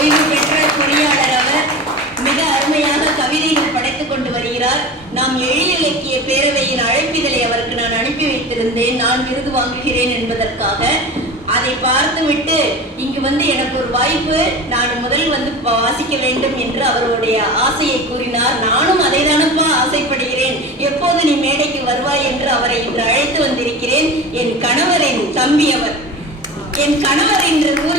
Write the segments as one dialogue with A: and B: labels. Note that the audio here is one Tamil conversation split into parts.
A: ஓய்வு பெற்ற பொறியாளர் அவர் மிக அருமையாக கவிதைகள் படைத்துக் கொண்டு வருகிறார். நாம் எழில் இலக்கிய பேரவையின் அழைப்பிதழை அவருக்கு நான் அனுப்பி வைத்திருந்தேன். நான் விருது வாங்குகிறேன் என்பதற்காக. அதை பார்த்துவிட்டு இங்கு வந்து எனக்கு ஒரு வாய்ப்பு நான் முதல் வந்து வாசிக்க வேண்டும் என்று அவருடைய ஆசையை கூறினார். நானும் அதை தானப்பா ஆசைப்படுகிறேன். எப்போது நீ மேடைக்கு வருவாய் என்று அவரை இன்று அழைத்து வந்திருக்கிறேன். என் கணவரின் தம்பி அவர். என் கணவர் என்று ஊரிலிருந்து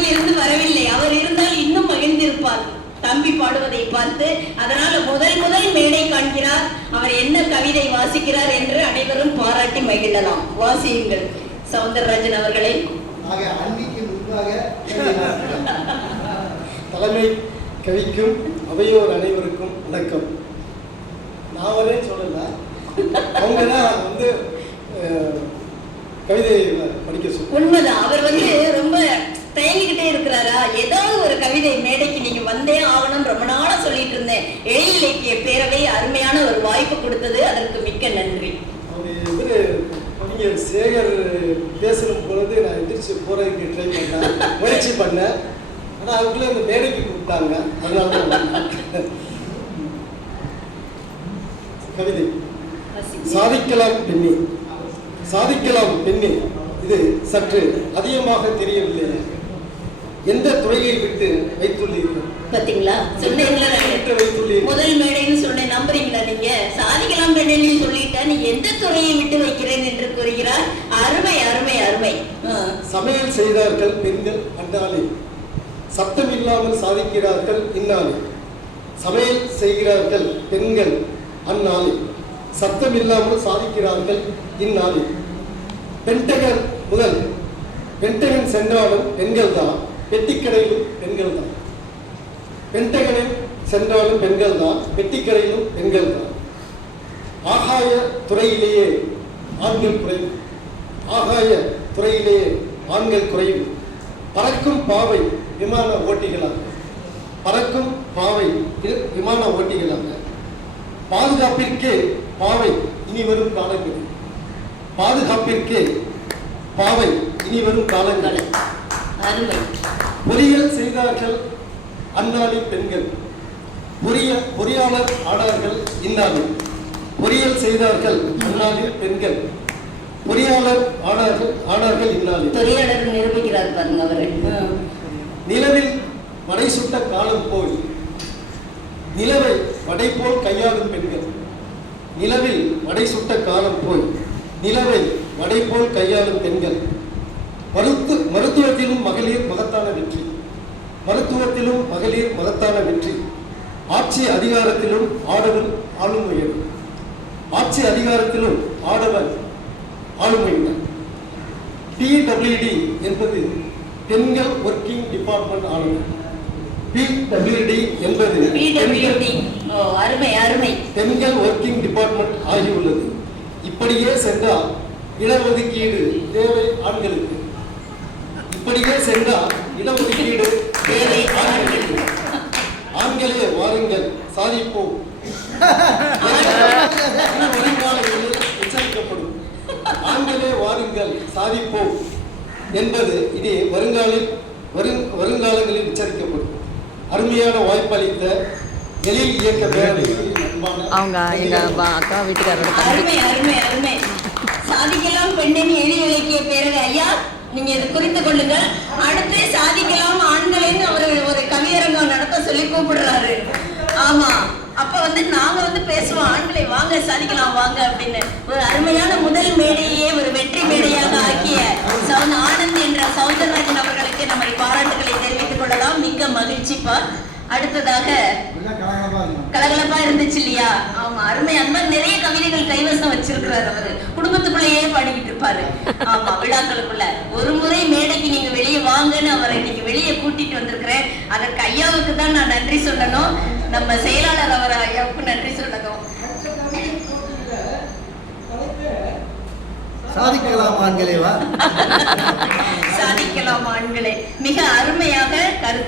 A: தம்பி பாடுவதை பார்த்து அதனால முதல் முதல் மேடை காண்கிறார். அவர் என்ன கவிதை வாசிக்கிறார் என்று அனைவரும் பாராட்டி மகிழலாம். வாசியுங்கள். சவுந்தரராஜன் அவர்களை.
B: தலைமை கவிக்கும் அவையோர் அனைவருக்கும் வணக்கம். நான் வரே சொல்லல அவங்க தான் வந்து கவிதை படிக்க சொல்லுங்க
A: உண்மைதான். அவர் வந்து ரொம்ப தயங்கிக்கிட்டே இருக்கிறாரா? ஏதாவது ஒரு கவிதை மேடைக்கு நீங்க வந்தே ஆகணும் ரொம்ப நாளா சொல்லிட்டு இருந்தேன். எழில் இலக்கிய பேரவை அருமையான ஒரு வாய்ப்பு கொடுத்தது. அதற்கு மிக்க நன்றி.
B: கவிஞர் சேகர் பேசணும் பொழுது நான் எதிர்த்து போகிறதுக்கு ட்ரை பண்ணேன். முயற்சி பண்ணேன். ஆனால் அவங்களே அந்த மேடைக்கு கூப்பிட்டாங்க. அதனால தான் கவிதை. சாதிக்கலாம் பெண்ணே. சாதிக்கலாம் பெண்ணே. இது சற்று அதிகமாக தெரியவில்லை. எந்த துறையை விட்டு வைத்துள்ளீர்கள்?
A: பாத்தீங்களா? சொன்னீங்களா முதல் மேடைன்னு சொன்னேன் நம்புறீங்களா நீங்க? சாதிக்கலாம் பெண்ணு சொல்லிட்டேன் நீ எந்த துறையை விட்டு வைக்கிறேன் என்று கூறுகிறார்? அருமை அருமை அருமை.
B: சமையல் செய்தார்கள் பெண்கள் அந்நாளே சத்தம் இல்லாமல் சாதிக்கிறார்கள் இந்நாளே சமையல் செய்கிறார்கள் பெண்கள் அந்நாளே சத்தம் இல்லாமல் சாதிக்கிறார்கள் இந்நாளே பென்டகன் முதல். பென்டகன் சென்றாலும் பெண்கள் தான் பெட்டிக்கடையிலும் பெண்கள் தான் பென்டகனில் சென்றாலும் பெண்கள் தான் பெட்டிக்கடையிலும் பெண்கள் தான் ஆகாய துறையிலேயே ஆண்கள் குறைவு. ஆகாய துறையிலேயே ஆண்கள் குறைவு. பறக்கும் பாவை விமான ஓட்டிகளாக. பறக்கும் பாவை வி- விமான ஓட்டிகளாக. பாதுகாப்பிற்கே பாவை இனி வரும் காலங்களில். பாதுகாப்பிற்கே பாவை இனி வரும் காலங்களில். பொறியியல் செய்தார்கள் அந்நாளில் பெண்கள். பொறிய பொறியாளர் ஆனார்கள் இந்நாளில் பொறியியல் செய்தார்கள் அந்நாளில் பெண்கள். பொறியாளர் ஆனார்கள் ஆனார்கள் இந்நாளில்
A: பொறியாளர் நிரூபிக்கிறார் பாருங்க அவரு ஆ.
B: நிலவில் வடை சுட்ட காலம் போய் நிலவை வடை போல் கையாளும் பெண்கள். நிலவில் வடை சுட்ட காலம் போய் நிலவை வடை போல் கையாளும் பெண்கள். மருத்து மருத்துவத்திலும் மகளிர் மகத்தான வெற்றி. மருத்துவத்திலும் மகளிர் மகத்தான வெற்றி. ஆட்சி அதிகாரத்திலும் ஆடவர் ஆளுமையர் ஆட்சி அதிகாரத்திலும் ஆடவர் ஆளுமையினர் பிடபிள்யூடி என்பது பெண்கள் ஒர்க்கிங் டிபார்ட்மெண்ட் ஆளுநர். பிடபிள்யூடி என்பது
A: அருமை அருமை.
B: பெண்கள் ஒர்க்கிங் டிபார்ட்மெண்ட் ஆகியுள்ளது. இப்படியே சென்றால் இடஒதுக்கீடு சென்றால் இடஒதுக்கீடு தேவை ஆண்களுக்கு ஆண்களே வாருங்கள் சாதிப்போம். வருங்காலங்களில் எச்சரிக்கப்படும் ஆண்களே வாருங்கள் சாதிப்போம் என்பது இனி வருங்காலில் வருங்காலங்களில் எச்சரிக்கப்படும் அருமையான வாய்ப்பளித்த எழில் இயக்க பேரவைக்கு
C: அவங்க எங்க
B: நன்றிகள்.
C: பா- அக்கா வீட்டுக்காரோட
A: அருமை அருமை அருமை. சாதிக்கலாம் பெண்ணின் எளிய இலக்கிய பேரவை ஐயா. நீங்க இதை குறித்து கொள்ளுங்க அடுத்து சாதிக்கலாம் ஆண்களின் அவர் ஒரு கவியரங்கம் நடத்த சொல்லி கூப்பிடுறாரு. ஆமா. அப்ப வந்து நாங்க வந்து பேசுவோம். ஆண்களை வாங்க சாதிக்கலாம் வாங்க அப்படின்னு. ஒரு அருமையான முதல் மேடையே ஒரு வெற்றி மேடையாக ஆக்கிய சவுந்த ஆனந்த் என்ற சவுந்தரராஜன் அவர்களுக்கு நம்மை பாராட்டுகளை தெரிவித்துக் கொள்ளலாம். மிக்க மகிழ்ச்சிப்பா அடுத்ததாக கலகலப்பா இருந்துச்சு இல்லையா? ஆமா அருமை. அந்த மாதிரி நிறைய கவிதைகள் கைவசம் வச்சிருக்கிறாரு அவரு. குடும்பத்துக்குள்ளேயே பாடிக்கிட்டு இருப்பாரு. ஆமா விழாக்களுக்குள்ள. ஒரு முறை மேடைக்கு நீங்க வெளியே வாங்கன்னு அவரை இன்னைக்கு வெளியே கூட்டிட்டு வந்திருக்கிறேன். அதற்கு ஐயாவுக்கு தான் நான் நன்றி சொல்லணும். நம்ம செயலாளர் அவர் ஐயாவுக்கு நன்றி சொல்லணும்.
D: சாதிக்கலாம் ஆண்களே வா.
A: சாதிக்கலாம் ஆண்களே. மிக அருமையாக கருத்து